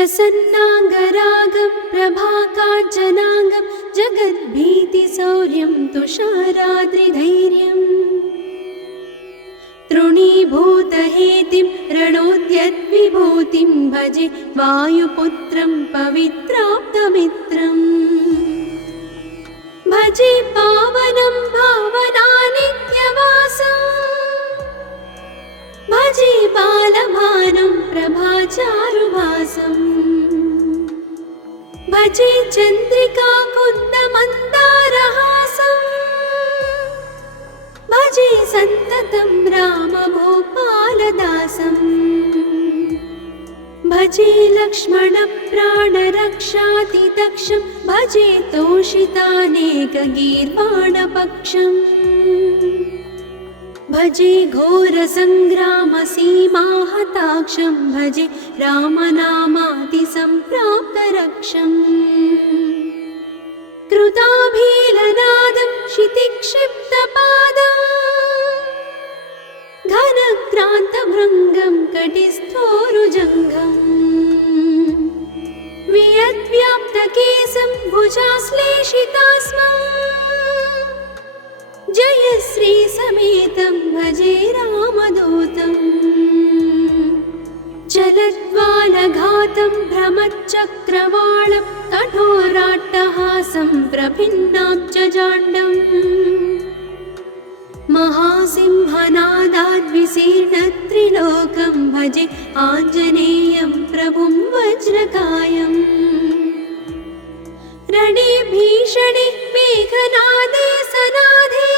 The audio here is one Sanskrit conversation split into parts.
प्रसन्नाङ्गरागं प्रभाकाञ्चनाङ्गं जगद्भीतिशौर्यं तुषाराद्रिधैर्यम् तृणीभूतहेतिं रणोद्यद्विभूतिं भजे वायुपुत्रं पवित्राप्तमित्रम् भजे पावनं भावनानित्यवासम् भजे बालभानं प्रभाचारुभासम् भजे चन्द्रिकाकुन्दमन्दारहासम् भजे सन्ततं रामभूपालदासम् भजे लक्ष्मणप्राणरक्षातिदक्षं भजे तोषितानेकगीर्वाणपक्षम् भजे घोरसङ्ग्रामसीमाहताक्षं भजे रामनामातिसम्प्राप्तरक्षम् कृताभीलनादं क्षितिक्षिप्तपादम् घनक्रान्तभृङ्गं कटिस्थोरुजङ्घम् वियद्व्याप्तकेशं भुजाश्लेषितास्मम् जयश्रीसमेतं भजे रामदूतम् चलद्वालघातं भ्रमच्चक्रवालं कठोराट्टहासं प्रभिन्नाब्जजाण्डम् महासिंहनादाद्विशीर्णत्रिलोकं भजे आञ्जनेयं प्रभुं वज्रकायम् रणे भीषणे मेघनादे सनादे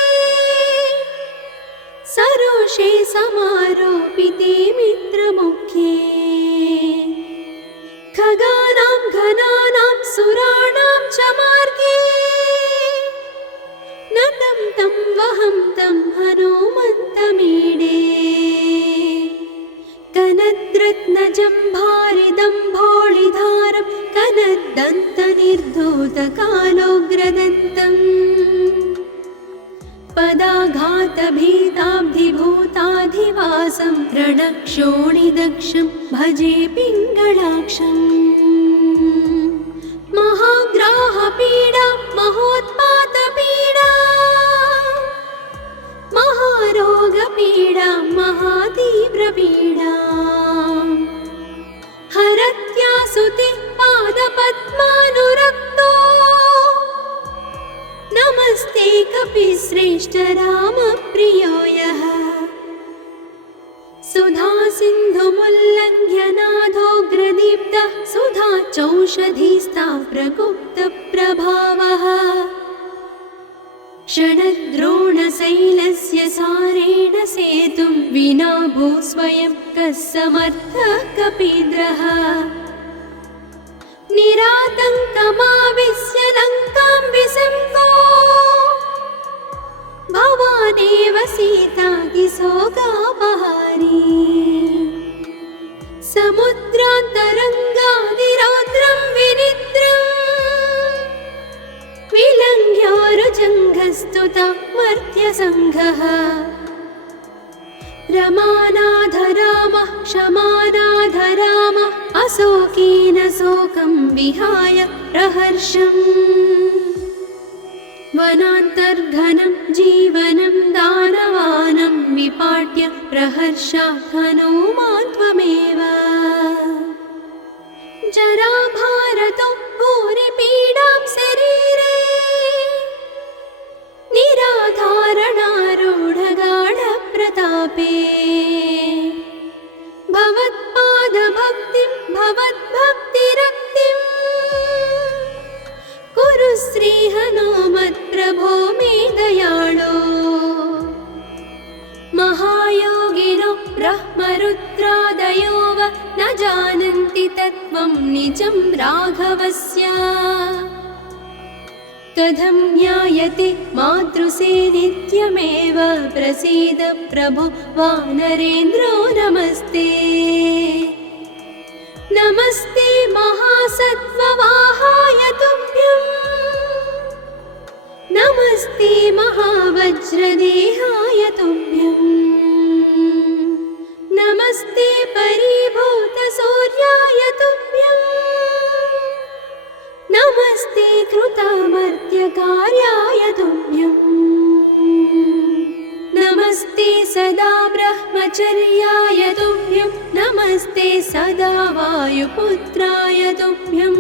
सरोषे समारोपिते मित्रमुखे खगानां घनानां सुराणां च मार्गे नतं तं वहं तं हनुमन्तमीडे कनद्रत्नजम्भारिदम्भोळिधारं कनद्दन्तनिर्धूतकालोग्रदन्तम् पदाघातभीताब्धिभूताधिवासं रणक्षोणिदक्षं भजे पिङ्गळाक्षम् महाग्राहपीडा महोत्पातपीडा महारोगपीडा महातीव्रपीडा हरत्यासुते पादपद्मानुरक्तो नमस्ते कपिश्रेष्ठ रामप्रियो यः सुधासिन्धुमुल्लङ्घ्य नाथोग्रदीप्तः सुधाचौषधीस्ता प्रगुप्तप्रभावः षडद्रोणशैलस्य सारेण सेतुं विना भूस्वयं कः समर्थः कपीन्द्रः निरातङ्कमाविश्य लङ्कां विसङ्गो भवानेव सीतातिशोकापहारी समुद्रान्तरङ्गादिरौद्रं विनिद्रम् विलङ्घ्योरुजङ्घस्तुतं मर्त्यसङ्घः रमानाथ रामः क्षमानाथ रामः अशोकेन शोकं विहाय प्रहर्षम् वनान्तर्घनं जीवनं दानवानं विपाट्य प्रहर्षात् हनूमान् त्वमेव जराभारतो भूरिपीडां शरीरे निराधारणारूढगाढप्रतापे भवत्पादभक्तिं भवद्भक्तिरक्तिं कुरु श्रीहनुमत्प्रभो मे दयाळो महायोगिनो ब्रह्मरुद्रादयो वा न जानन्ति तत्त्वं निजं राघवस्य कथं ज्ञायते मातृसे नित्यमेव प्रसीद प्रभो वानरेन्द्रो नमस्ते नमस्ते महासत्त्ववाहाय तुभ्यं नमस्ते महावज्रदेहाय तुभ्यं नमस्ते परीभूतसूर्याय तुभ्यम् सर्वकार्याय तुभ्यम् नमस्ते सदा ब्रह्मचर्याय तुभ्यं नमस्ते सदा वायुपुत्राय तुभ्यम्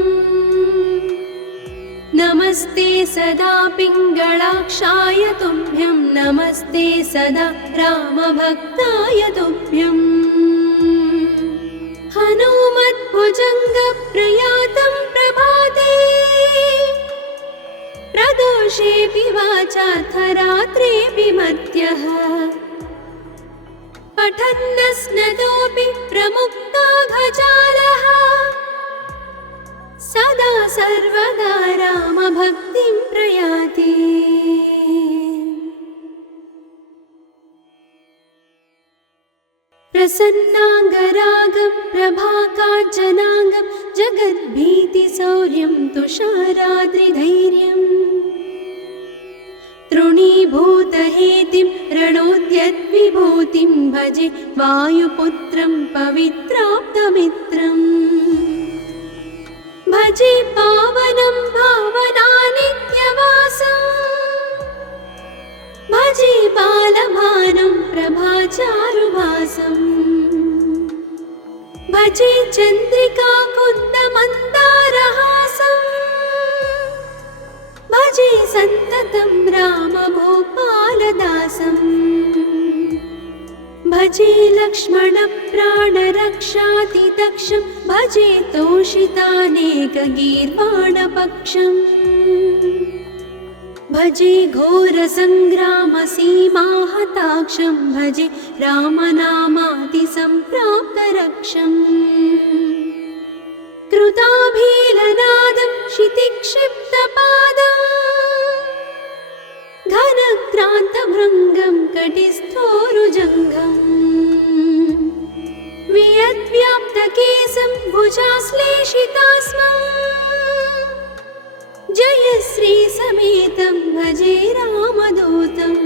नमस्ते सदा पिङ्गलाक्षाय तुभ्यं नमस्ते सदा रामभक्ताय तुभ्यम् हनुमद्भुजङ्गप्रयातं प्रभाते प्रदोषेऽपि वाचार्थरात्रेऽपि मध्यः पठन्नस्नतोऽपि प्रमुक्ताघजालः सदा सर्वदा रामभक्तिं प्रयाति प्रसन्नाङ्गरागं प्रभाकाञ्चनाङ्गं जगद्भीतिशौर्यं तुषाराद्रिधैर्यम् तृणीभूतहेतिं रणोद्यद्विभूतिं भजे वायुपुत्रं पवित्राप्तमित्रम् भजे पावनं भावनानित्यवासम् भजे बालभानं प्रभाचारुभासम् भजे चन्द्रिकाकुन्दमन्दारहासम् भजे सन्ततं रामभूपालदासम् भजे लक्ष्मणप्राणरक्षातिदक्षं भजे तोषितानेकगीर्वाणपक्षम् भजे घोरसङ्ग्रामसीमाहताक्षं भजे रामनामातिसम्प्राप्तरक्षम् कृताभीलनादं क्षितिक्षिप्तपादम् घनक्रान्तभृङ्गं कटिस्थोरुजङ्घम् वियद्व्याप्तकेशं भुजाश्लेषितास्मम् जयश्रीसमेतं भजे रामदूतम्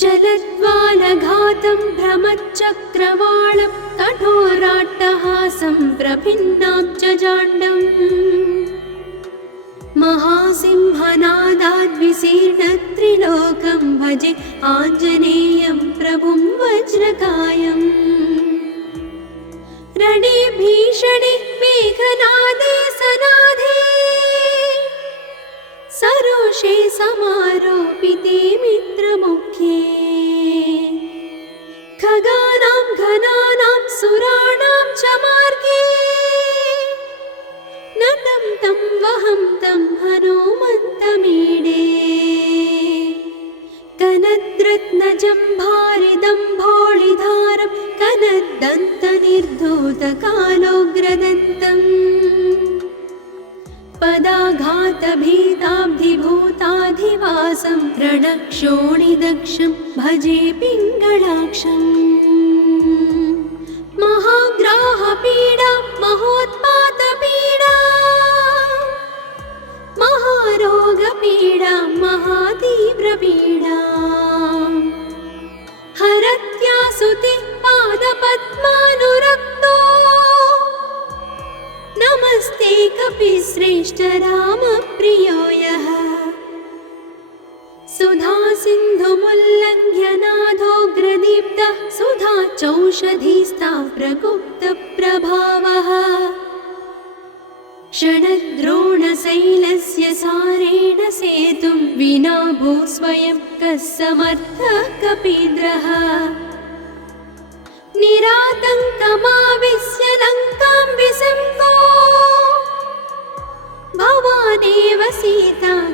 चलद्वालघातं भ्रमच्चक्रवालं कठोराट्टहासं प्रभिन्नाब्जजाण्डम् महासिंहनादाद्विशीर्णत्रिलोकं भजे आञ्जनेयं प्रभुं वज्रकायम् रणे भीषणे मेघनादे सनादे सरोषे समारोपिते मित्रमुख्ये खगानां घनानां सुराणां च मार्गे नतं तं वहं तं हनुमन्तमीडे कनद्रत्नजम्भारिदम्भोळिधारं कनद्दन्तनिर्धूतकालोग्रदन्तम् पदाघातभीताब्धिभूताधिवासं रणक्षोणिदक्षं भजे पिङ्गलाक्षम् महाग्राहपीडा महोत्पातपीडा महारोगपीडा महातीव्रपीडा हरत्यासुते पादपद्मानुरक्तो नमस्ते कपिश्रेष्ठ रामप्रियो यः सुधा सिन्धुमुल्लङ्घ्य नाथोग्रदीप्तः सुधा चौषधीस्ता प्रगुप्तप्रभावः षडद्रोणशैलस्य सारेण सेतुं विना भूस्वयं कः समर्थः कपीन्द्रः निरातङ्कमाविश्य लङ्कां विसङ्गो भवानेव सीतातिशोकापहारी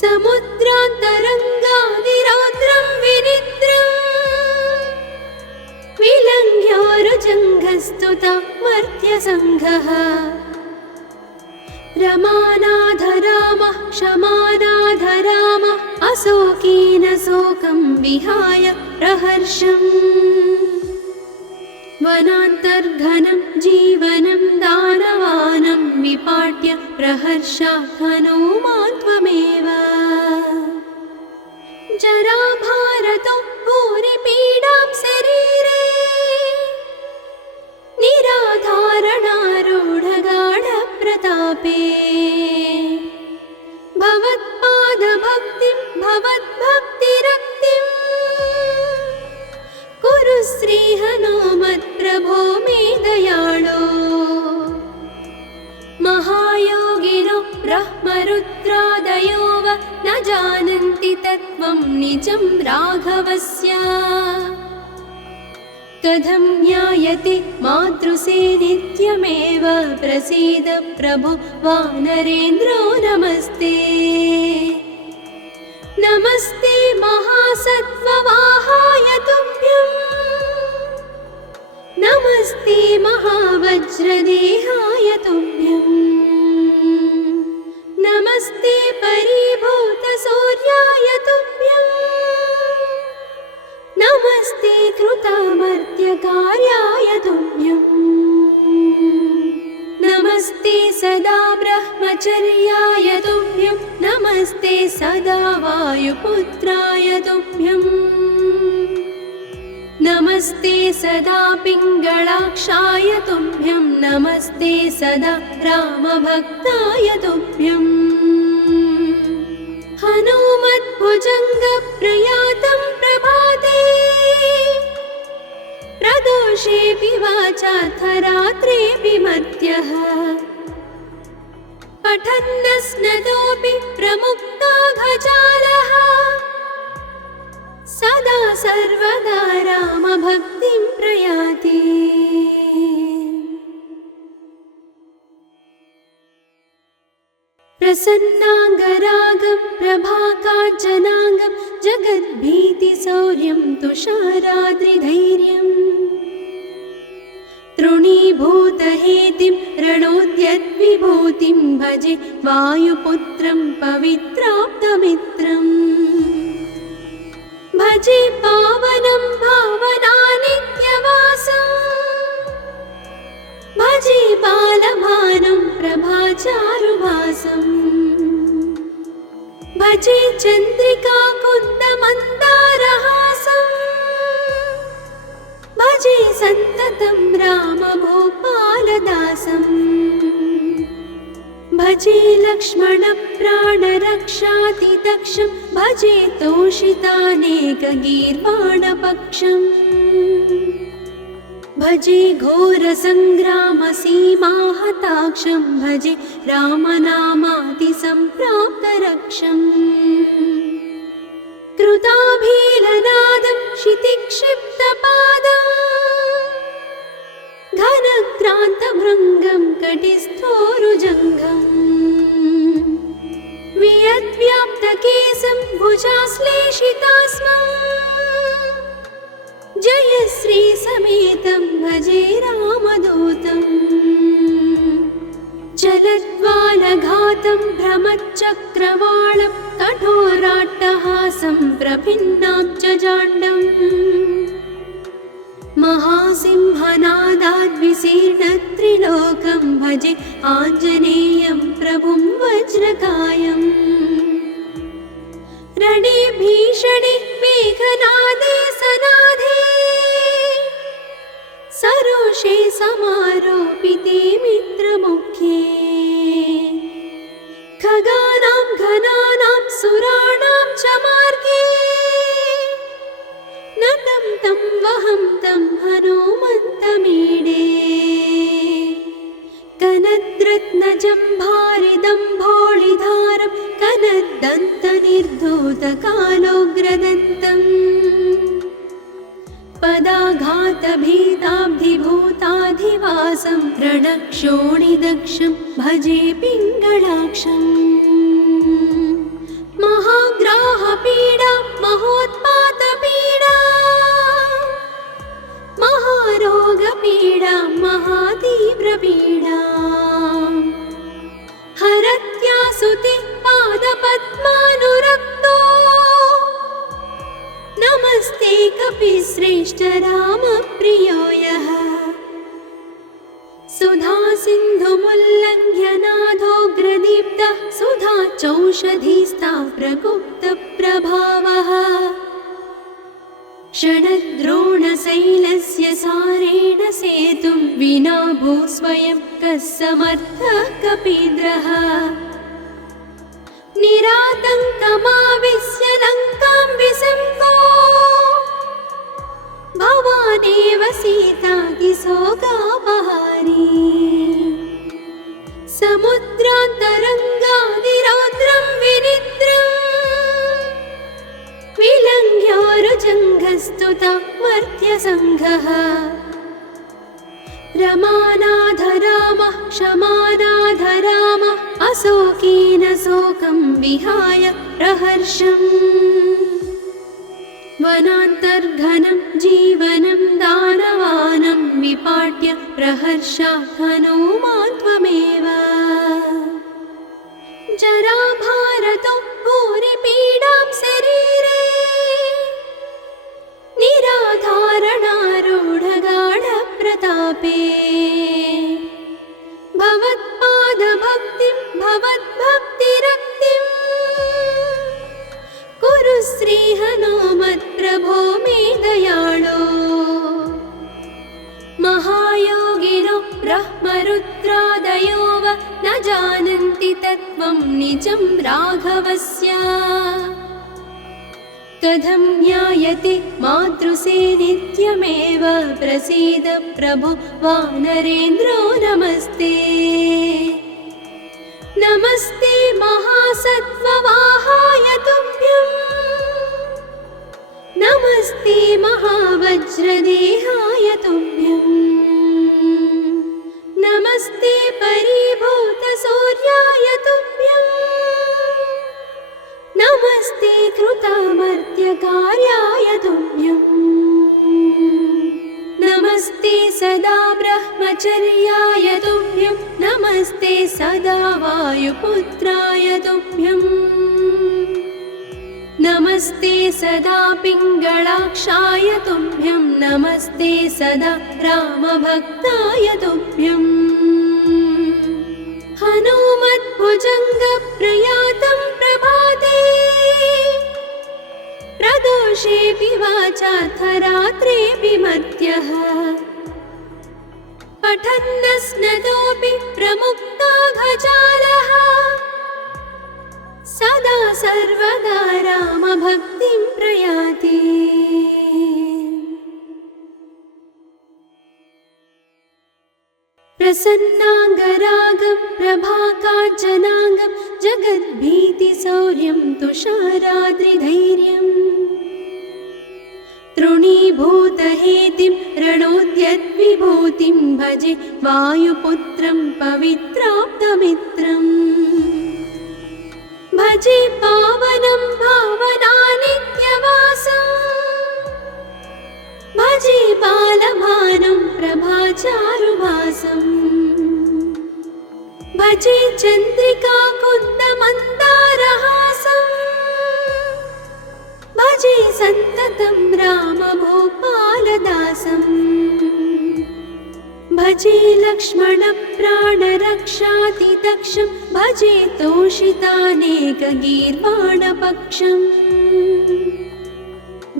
समुद्रान्तरङ्गादिरौद्रं विनिद्रम् विलङ्घ्योरुजङ्घस्तुता मर्त्यसङ्घः रमानाथ रामः क्षमानाथ रामः अशोकेन शोकं विहाय प्रहर्षम् वनान्तर्घनं जीवनं दानवानं विपाट्य प्रहर्षात् हनुमान् त्वमेव जराभारतो भूरिपीडां शरीरे निराधारणारूढगा कल्पे भवत्पादभक्तिं भवद्भक्तिरक्तिं कुरु श्रीहनुमत्प्रभो मे दयाळो महायोगिनो ब्रह्मरुद्रादयो वा न जानन्ति तत्त्वं निजं राघवस्य कथं ज्ञायते मातृसे नित्यमेव प्रसीद प्रभो वानरेन्द्रो नमस्ते नमस्ते महासत्त्ववाहाय तुभ्यं नमस्ते महावज्रदेहाय तुभ्यं नमस्ते परिभूतसूर्याय तुभ्यं नमस्ते कृतामर्त्यकार्याय तुभ्यं नमस्ते सदा ब्रह्मचर्याय तुभ्यं नमस्ते सदा वायुपुत्राय तुभ्यं नमस्ते सदा पिङ्गळाक्षाय तुभ्यं नमस्ते सदा रामभक्ताय तुभ्यं हनुमद्भुजङ्गप्रयातं प्रभाते प्रदोषेऽपि वाचाथ रात्रेऽपि मर्त्यः पठन्नस्नतोऽपि प्रमुक्ताघजालः सदा सर्वदा रामभक्तिं प्रयाति प्रसन्नाङ्गरागं प्रभाकाञ्चनाङ्गं जगद्भीतिशौर्यं तुषाराद्रिधैर्यम् तृणीभूतहेतिं रणोद्यद्विभूतिं भजे वायुपुत्रं पवित्राप्तमित्रम् भजे पावनं भावनानित्यवासं भजे बालभानं प्रभाचारुभासं भजे चन्द्रिकाकुन्दमन्दारहासं भजे सन्ततं रामभूपालदासं भजे लक्ष्मणप्राणरक्षातिदक्षं भजे तोषितानेकगीर्वाणपक्षम् भजे घोरसङ्ग्रामसीमाहताक्षं भजे रामनामातिसम्प्राप्तरक्षम् कृताभीलनादं क्षितिक्षिप्तपादं घनक्रान्तभृङ्गं कटिस्थोरुजङ्घम् वियद्व्याप्तकेशं भुजाश्लेषितास्मं जय श्रीसमेतं भजे रामदूतं चलद्वालघातं भ्रमच्चक्रवालं कठोराट्टहासं प्रभिन्नाब्जजाण्डम् महासिंहनादाद्विशीर्णत्रिलोकं भजे आञ्जनेयं प्रभुं वज्रकायम् रणे भीषणे मेघनादे सनादे सरोषे समारोपिते मित्रमुख्ये खगानां घनानां सुराणां च मार्गे नतं तं वहं तं हनुमन्तमीडे कनद्रत्नजम्भारिदम्भोळिधारं कनद्दन्तनिर्धूतकालोग्रदन्तम् पदाघातभीताब्धिभूताधिवासं रणक्षोणिदक्षं भजे पिङ्गळाक्षम् महाग्राहपीडा महोत्पातपीडा महारोगपीडा महातीव्रपीडा हरत्यासुते पादपद्मानुरक्तो नमस्ते कपिश्रेष्ठ रामप्रियो यः सुधा सिन्धुमुल्लङ्घ्य नाथोग्रदीप्तः सुधा चौषधीस्ता प्रगुप्तप्रभावः षडद्रोणशैलस्य सारेण सेतुं विना भूस्वयं योगः समर्थः कपीन्द्रः निरातङ्कमाविश्य लङ्कां विसङ्गो भवानेव सीतातिशोकापहारी समुद्रान्तरङ्गादिरौद्रं विनिद्रम् विलङ्घ्योरुजङ्घस्तुता मर्त्यसङ्घः रमानाधरामः क्षमानाधरामः अशोकेन शोकं विहाय प्रहर्षम् वनान्तर्घनं जीवनं दानवानं विपाट्य प्रहर्षात् हनूमान् त्वमेव जराभारतो भूरिपीडां शरीरे निराधारणारूढगाढप्रतापे भवत्पादभक्तिं भवद्भक्तिरक्तिं कुरु श्रीहनुमत्प्रभो मे दयाळो महायोगिनो ब्रह्मरुद्रादयो वा न जानन्ति तत्त्वं निजं राघवस्य कथं ज्ञायते मातृसे नित्यमेव प्रसीद प्रभो वानरेन्द्रो नमस्ते नमस्ते महासत्त्ववाहाय तुभ्यं नमस्ते महावज्रदेहाय तुभ्यं नमस्ते परिभूतसूर्याय तुभ्यं नमस्ते कृतामर्त्यकार्याय तुभ्यं नमस्ते सदा ब्रह्मचर्याय तुभ्यं नमस्ते सदा वायुपुत्राय तुभ्यं नमस्ते सदा पिङ्गळाक्षाय तुभ्यं नमस्ते सदा रामभक्ताय तुभ्यं हनुमद्भुजङ्गप्रयातं प्रभाते प्रदोषेऽपि वाचार्थरात्रेऽपि मर्त्यः पठन्नस्नतोऽपि प्रमुक्ताघजालः सदा सर्वदा रामभक्तिं प्रयाति प्रसन्नाङ्गरागं प्रभाकाञ्चनाङ्गं जगद्भीतिशौर्यं तुषाराद्रिधैर्यम् तृणीभूतहेतिं रणोद्यद्विभूतिं भजे वायुपुत्रं पवित्राप्तमित्रम् भजे पावनं भावनानित्यवासं भजे बालभानुं प्रभाचारुभासं भजे चन्द्रिकाकुन्दमन्दारहासं भजे सन्ततं रामभूपालदासं भजे लक्ष्मणप्राणरक्षातिदक्षं भजे तोषितानेकगीर्वाणपक्षम्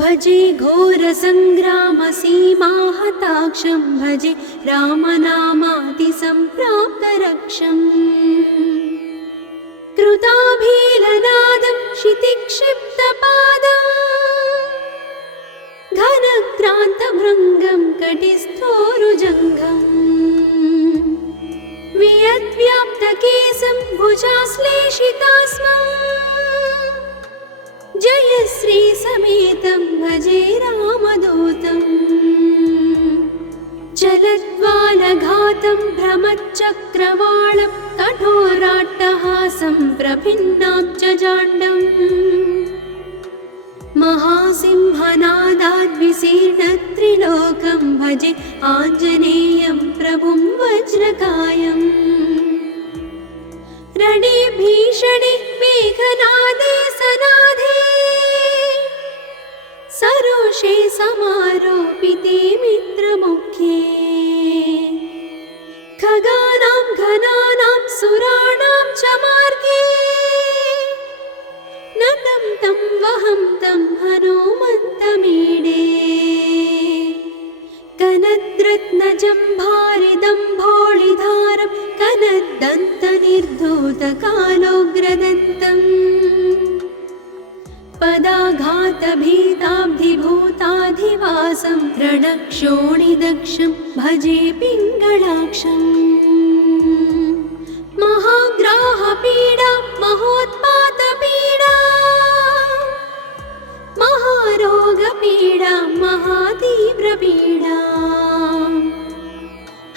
भजे घोरसङ्ग्रामसीमाहताक्षं भजे रामनामातिसम्प्राप्तरक्षम् कृताभीलनादं क्षितिक्षिप्तपादं घनक्रान्तभृङ्गं कटिस्थोरुजङ्घम् वियद्व्याप्तकेशं भुजाश्लेषितास्मं जय श्रीसमेतं भजे रामदूतं चलद्वालघातं भ्रमच्चक्रवालं कठोराट्टहासं प्रभिन्नाब्जजाण्डम् महासिंहनादाद्विशीर्णत्रिलोकं भजे आञ्जनेयं प्रभुं वज्रकायम् रणे भीषणे मेघनादे सनादे सरोषे समारोपिते मित्रमुख्ये खगानां घनानां सुराणां च मार्गे नतं तं वहं तं हनुमन्तमीडे कनत्ते श्रीमद्रत्नजम्भारिदम्भोळिधारं कनद्दन्तनिर्धूतकालोग्रदन्तम् पदाघातभीताब्धिभूताधिवासं रणक्षोणिदक्षं भजे पिङ्गळाक्षम् महाग्राहपीडा महोत्पातपीडा महारोगपीडा महातीव्रपीडा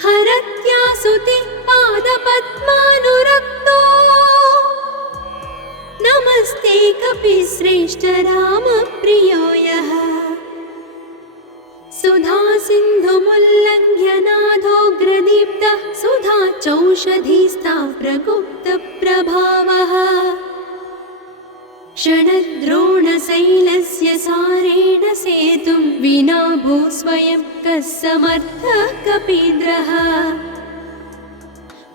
हरत्यासुते पादपद्मानुरक्तो नमस्ते कपिश्रेष्ठ रामप्रियो यः सुधा सिन्धुमुल्लङ्घ्य नाथोग्रदीप्तः सुधा चौषधीस्ता प्रगुप्तप्रभावः षडद्रोणशैलस्य सारेण सेतुं विना भूस्वयं कः समर्थः कपीन्द्रः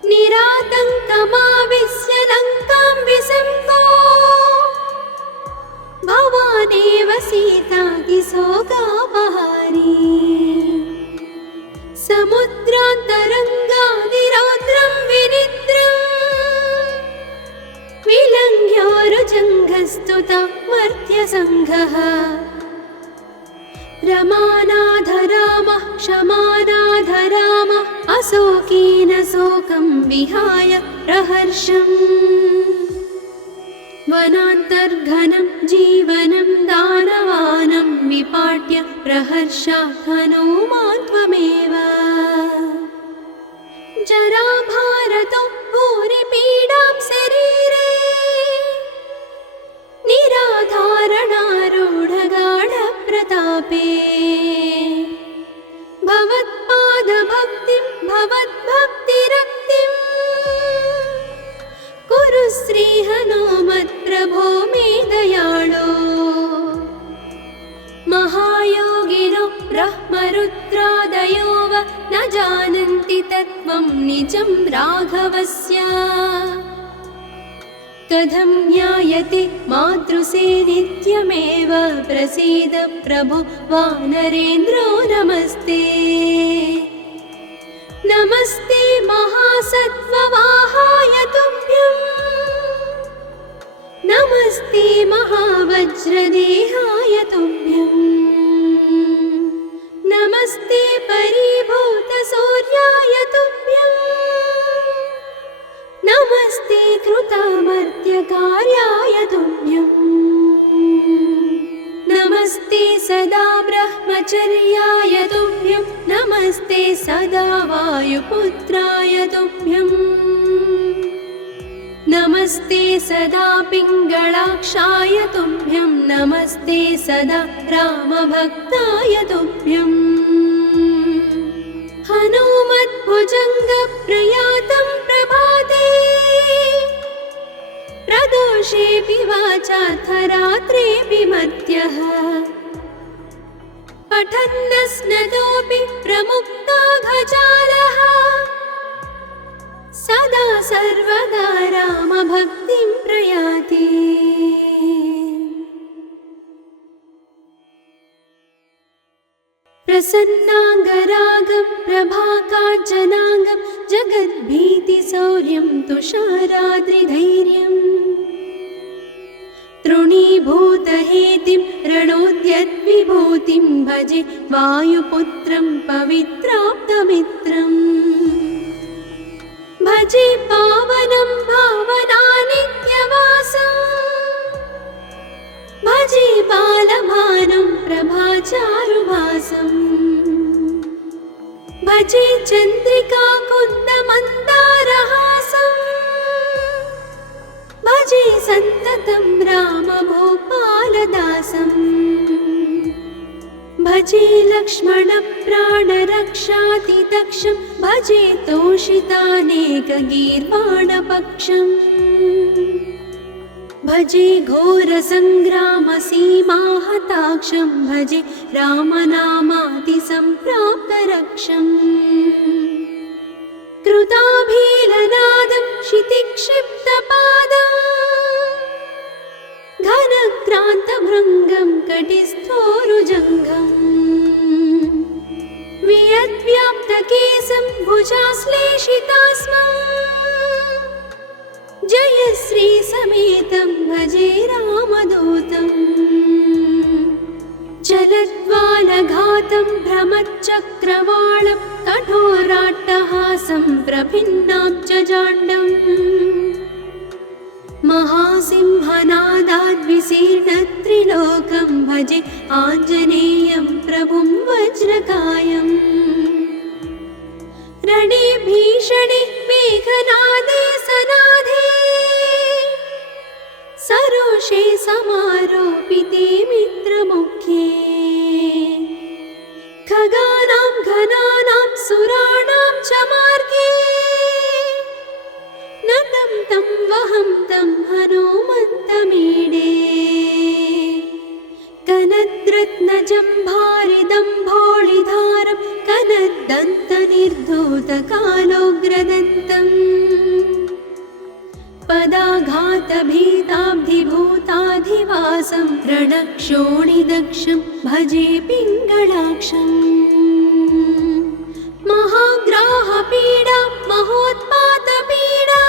निरातङ्कमाविश्य लङ्कां विसम्पो भवानेव सीतातिशोकापहारी समुद्रान्तरङ्गादिरौद्रं विनिद्रम् विलङ्घ्योरुजङ्घस्तुता मर्त्यसङ्घः रमानाथ रामः क्षमानाथ रामः अशोकेन शोकं विहाय प्रहर्षम् वनान्तर्घनं जीवनं दानवानं विपाट्य प्रहर्षात् हनूमान् त्वमेव जराभारतो भूरिपीडां शरीरे निराधारणारूढगाढप्रतापे भवत्पादभक्तिं भवद्भक्तिरक्तिं कुरु श्रीहनुमत्प्रभो मे दयाळो महायोगिनो ब्रह्मरुद्रादयो वा न जानन्ति तत्त्वं निजं राघवस्य कथं ज्ञायते मातृसे नित्यमेव प्रसीद प्रभो वानरेन्द्रो नमस्ते नमस्ते महासत्त्ववाहाय तुभ्यं नमस्ते महावज्रदेहाय तुभ्यं नमस्ते परिभूतसूर्याय तुभ्यं नमस्ते कृतामर्त्यकार्याय तुभ्यं नमस्ते सदा ब्रह्मचर्याय तुभ्यं नमस्ते सदा वायुपुत्राय तुभ्यं नमस्ते सदा पिङ्गळाक्षाय तुभ्यं नमस्ते सदा रामभक्ताय तुभ्यं हनुमद्भुजङ्गप्रयातं प्रभाते प्रदोषेऽपि वाचार्थरात्रेऽपि मर्त्यः पठन्नस्नतोऽपि प्रमुक्ताघजालः सदा सर्वदा रामभक्तिं प्रयाति प्रसन्नाङ्गरागं प्रभाकाञ्चनाङ्गं जगद्भीतिशौर्यं तुषाराद्रिधैर्यम् तृणीभूतहेतिं रणोद्यद्विभूतिं भजे वायुपुत्रं पवित्राप्तमित्रम् भजे पावनं भावनानित्यवासं भजे बालभानुं प्रभाचारुभासं भजे चन्द्रिकाकुन्दमन्दारहासं भजे सन्ततं रामभूपालदासं भजे लक्ष्मणप्राणरक्षातिदक्षं भजे तोषितानेकगीर्वाणपक्षम् भजे घोरसङ्ग्रामसीमाहताक्षं भजे रामनामातिसम्प्राप्तरक्षम् कृताभीलनादं क्षितिक्षिप्तपादम् घनक्रान्तभृङ्गं कटिस्थोरुजङ्घम् यद्व्याप्तकेशं भुजाश्लेषितास्मं जयश्रीसमेतं भजे रामदूतम् चलद्वालघातं भ्रमच्चक्रवालं कठोराट्टहासं प्रभिन्नाब्जजाण्डम् महासिंहनादाद्विशीर्णत्रिलोकं भजे आञ्जनेयं प्रभुं वज्रकायम् रणे भीषणे मेघनादे सनादे सरोषे समारोपिते मित्रमुख्ये खगानां घनानां सुराणां च मार्गे नतं तं वहं तं हनुमन्तमीडे कनद्रत्नजम्भारिदम्भोळिधारं कनद्दन्तनिर्धूतकालोग्रदन्तम् पदाघातभीताब्धिभूताधिवासं रणक्षोणिदक्षं भजे पिङ्गळाक्षम् महाग्राहपीडा महोत्पातपीडा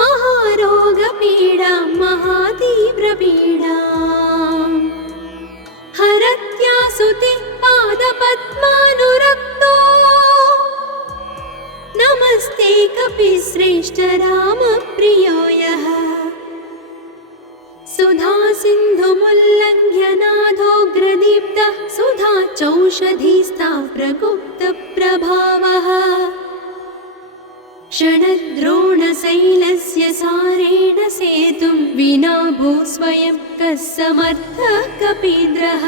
महारोगपीडा महातीव्रपीडा हरत्यासुते पादपद्मानुरक्तो नमस्ते कपिश्रेष्ठ रामप्रियो यः सुधा सिन्धुमुल्लङ्घ्य नादोग्रदीप्तः सुधा चौषधीस्था प्रगुप्तप्रभावः षडद्रोणशैलस्य सारेण सेतुं विना भूस्वयं कः समर्थः कपीन्द्रः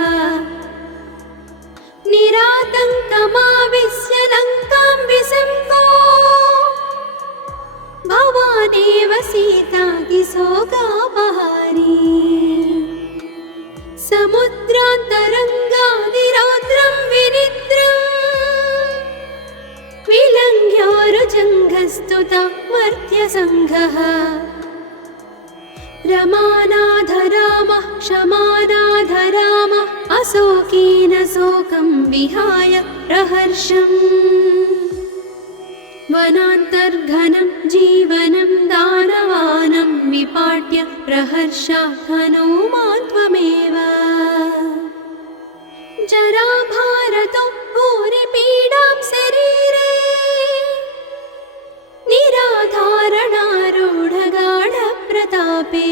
निरातङ्कमाविश्य लङ्कां विसम्भो भवानेव सीतातिशोकापहारी समुद्रान्तरङ्गादिरौद्रं विनिद्रम् विलङ्घ्योरुजङ्घस्तुता मर्त्यसङ्घः रमानाथ रामः क्षमानाथ रामः अशोकेन शोकं विहाय प्रहर्षम् वनान्तर्घनं जीवनं दानवानं विपाट्य प्रहर्षात् हनुमान् त्वमेव जराभारतो भूरिपीडां शरीरे निराधारणारूढगाढप्रतापे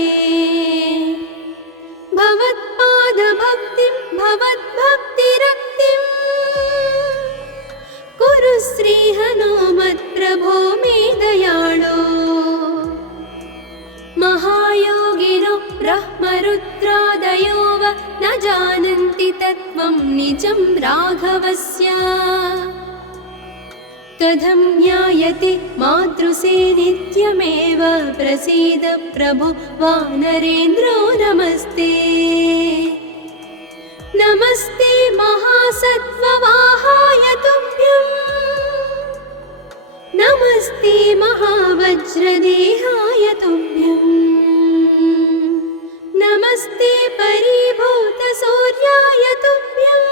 भवत्पादभक्तिं भवद्भक्तिरक्तिं कुरु श्रीहनुमत्प्रभो मे दयाळो महायोगिनो ब्रह्मरुद्रादयो वा न जानन्ति तत्त्वं निजं राघवस्य कथं ज्ञायते मातृसे नित्यमेव प्रसीद प्रभो वानरेन्द्रो नमस्ते नमस्ते महासत्त्ववाहाय तुभ्यम् नमस्ते महावज्रदेहाय तुभ्यम् नमस्ते परिभूतसूर्याय तुभ्यम्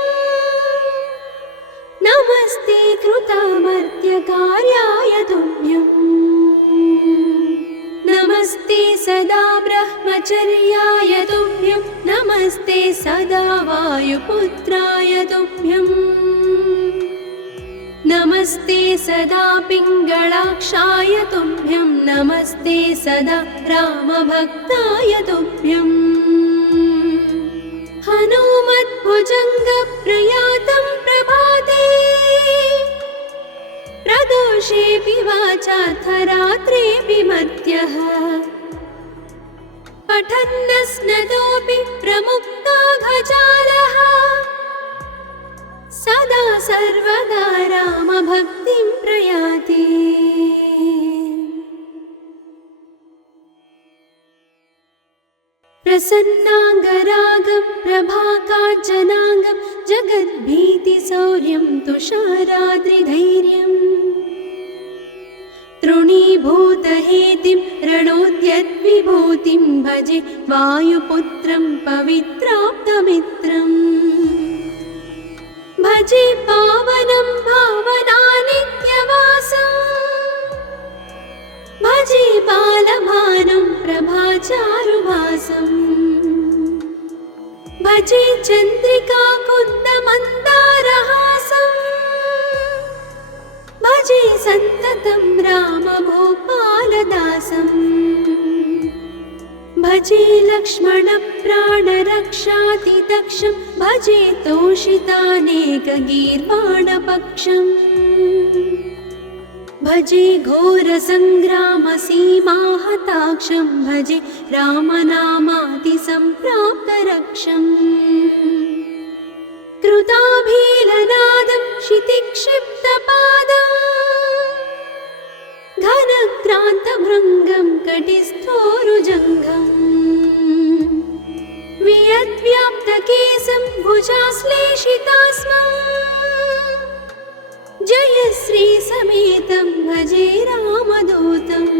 नमस्ते कृतामर्त्यकार्याय तुभ्यम् नमस्ते सदा ब्रह्मचर्याय तुभ्यं नमस्ते सदा वायुपुत्राय तुभ्यम् नमस्ते सदा पिङ्गळाक्षाय तुभ्यं नमस्ते सदा रामभक्ताय तुभ्यम् हनुमद्भुजङ्गप्रयातं प्रभाते प्रदोषेऽपि वाचार्थरात्रेऽपि मर्त्यः पठन्नस्नतोऽपि प्रमुक्ताघजालः सदा सर्वदा रामभक्तिं प्रयाति प्रसन्नाङ्गरागं प्रभाकाञ्चनाङ्गं जगद्भीतिशौर्यं तुषाराद्रिधैर्यम् तृणीभूतहेतिं रणोद्यद्विभूतिं भजे वायुपुत्रं पवित्राप्तमित्रम् भजे भजे पावनं भावनानित्यवासम् भजे बालभानुं प्रभाचारुभासम् भजे चन्द्रिका कुन्दमन्दारहासम् भजे सन्ततं रामभूपालदासम् भजे लक्ष्मणप्राणरक्षातिदक्षं भजे तोषितानेकगीर्वाणपक्षम् भजे घोरसङ्ग्रामसीमाहताक्षं भजे रामनामातिसम्प्राप्तरक्षम् कृताभीलनादं क्षितिक्षिप्तपादम् घनक्रान्तभृङ्गं कटिस्थोरुजङ्घम् वियद्व्याप्तकेशं भुजाश्लेषितास्मम् जयश्रीसमेतं भजे रामदूतम्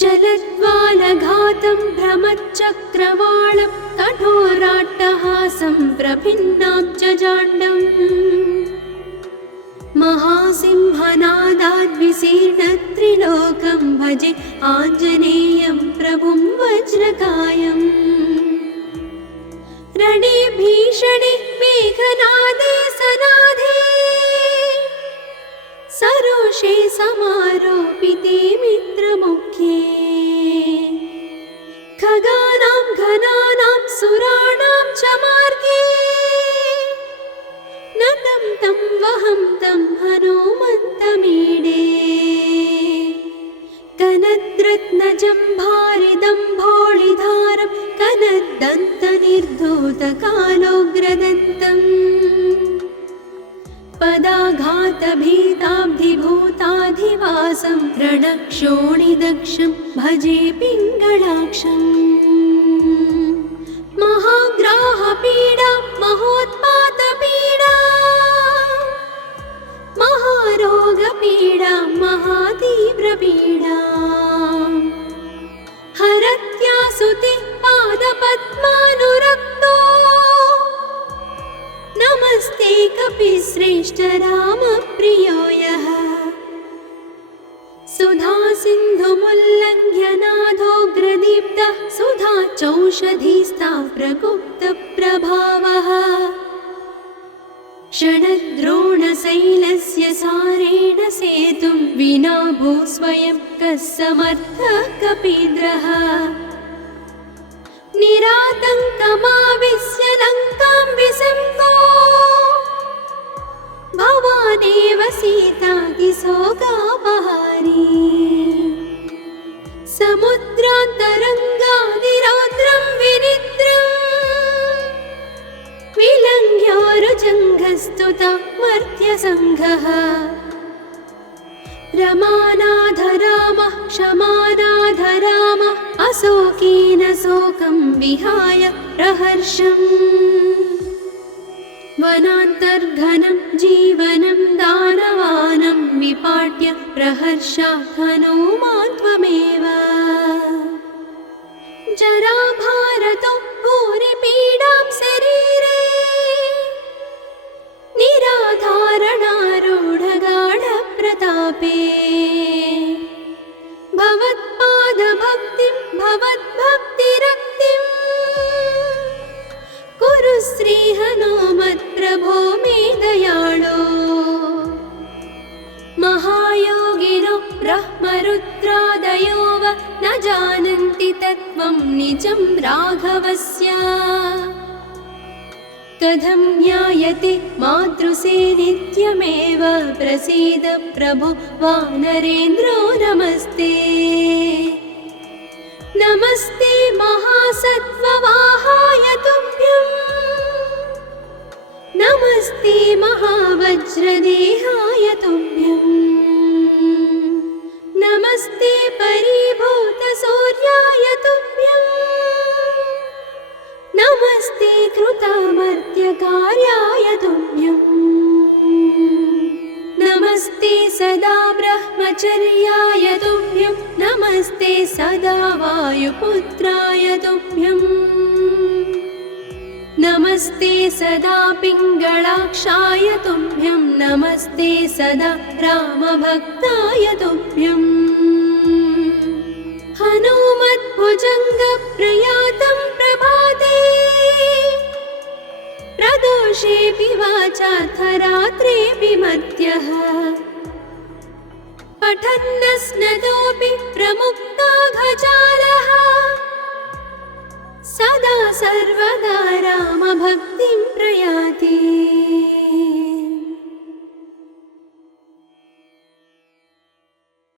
चलद्वालघातं भ्रमच्चक्रवालं कठोराट्टहासं प्रभिन्नाब्जजाण्डम् महासिंहनादाद्विशीर्णत्रिलोकं भजे आञ्जनेयं प्रभुं वज्रकायम् रणे भीषणे मेघनादे सनादे सरोषे समारोपिते मित्रमुख्ये खगानां घनानां सुराणां च मार्गे नतं तं वहं तं हनुमन्तमीडे कनद्रत्नजम्भारिदम्भोळिधारं कनद्दन्तनिर्धूतकालोग्रदन्तम् पदाघातभीताब्धिभूताधिवासं रणक्षोणिदक्षं भजे पिङ्गळाक्षम् महाग्राहपीडा महोत्पातपीडा महारोगपीडा महातीव्रपीडा हरत्यासुते पादपद्मानुरक्तो नमस्ते कपिश्रेष्ठ रामप्रियो यः सुधा सिन्धुमुल्लङ्घ्य नाथोग्रदीप्तः सुधा चौषधीस्ता प्रगुप्तप्रभावः षडद्रोणशैलस्य सारेण सेतुं विना भूस्वयं कः समर्थः कपीन्द्रः निरातङ्कमाविश्य लङ्कां विसम्भो भवानेव सीतातिशोकापहारी समुद्रान्तरङ्गादिरौद्रं विनिद्रम् विलङ्घ्योरुजङ्घस्तुता मर्त्यसङ्घः रमानाथ रामः क्षमानाथ रामः अशोकेन शोकं विहाय प्रहर्षम् वनान्तर्घनं जीवनं दानवानं विपाट्य प्रहर्षात् हनूमान् त्वमेव जराभारतो भूरिपीडां शरीरे निराधारणारूढगाढप्रतापे भवत्पादभक्तिं भवद्भक्तिरक्तिं कुरु श्रीहनुमत्प्रभो मे दयाळो महायोगिनो ब्रह्मरुद्रादयो वा न जानन्ति तत्त्वं निजं राघवस्य कथं ज्ञायते मातृसे नित्यमेव प्रसीद प्रभो वानरेन्द्रो नमस्ते नमस्ते महासत्त्ववाहाय तुभ्यं नमस्ते महावज्रदेहाय तुभ्यं नमस्ते परिभूतसूर्याय तुभ्यं नमस्ते कृतामर्त्यकार्याय तुभ्यं नमस्ते सदा ब्रह्मचर्याय तुभ्यं नमस्ते सदा वायुपुत्राय तुभ्यं नमस्ते सदा पिङ्गलाक्षाय तुभ्यं नमस्ते सदा रामभक्ताय तुभ्यम् हनुमद्भुजङ्गप्रयातं प्रभाते प्रदोषेऽपि वाचाथ रात्रेऽपि मध्यः पठन्नस्नतोऽपि प्रमुक्ताघजालः सदा सर्वदा रामभक्तिं प्रयाति।